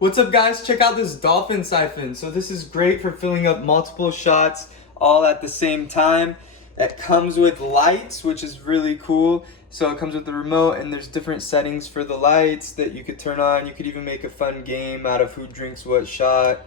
What's up, guys? Check out this dolphin siphon. So this is great for filling up multiple shots all at the same time. It comes with lights, which is really cool. So it comes with the remote, and there's different settings for the lights that you could turn on. You could even make a fun game out of who drinks what shot.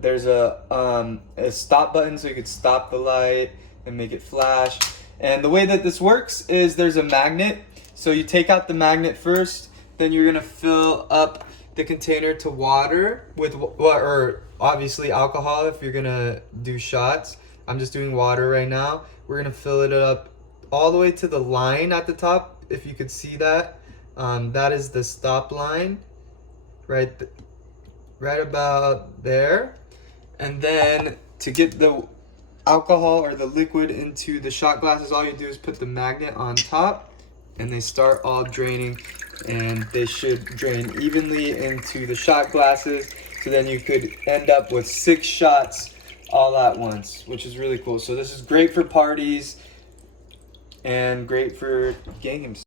There's a stop button, so you could stop the light and make it flash. And the way that this works is there's a magnet. So you take out the magnet first, then you're gonna fill up the container to water with, or obviously alcohol if you're gonna do shots. I'm just doing water right now. We're gonna fill it up all the way to the line at the top, if you could see that. That is the stop line, right about there. And then to get the alcohol or the liquid into the shot glasses, all you do is put the magnet on top, and they start all draining, and they should drain evenly into the shot glasses. So then you could end up with 6 shots all at once, which is really cool. So this is great for parties and great for games.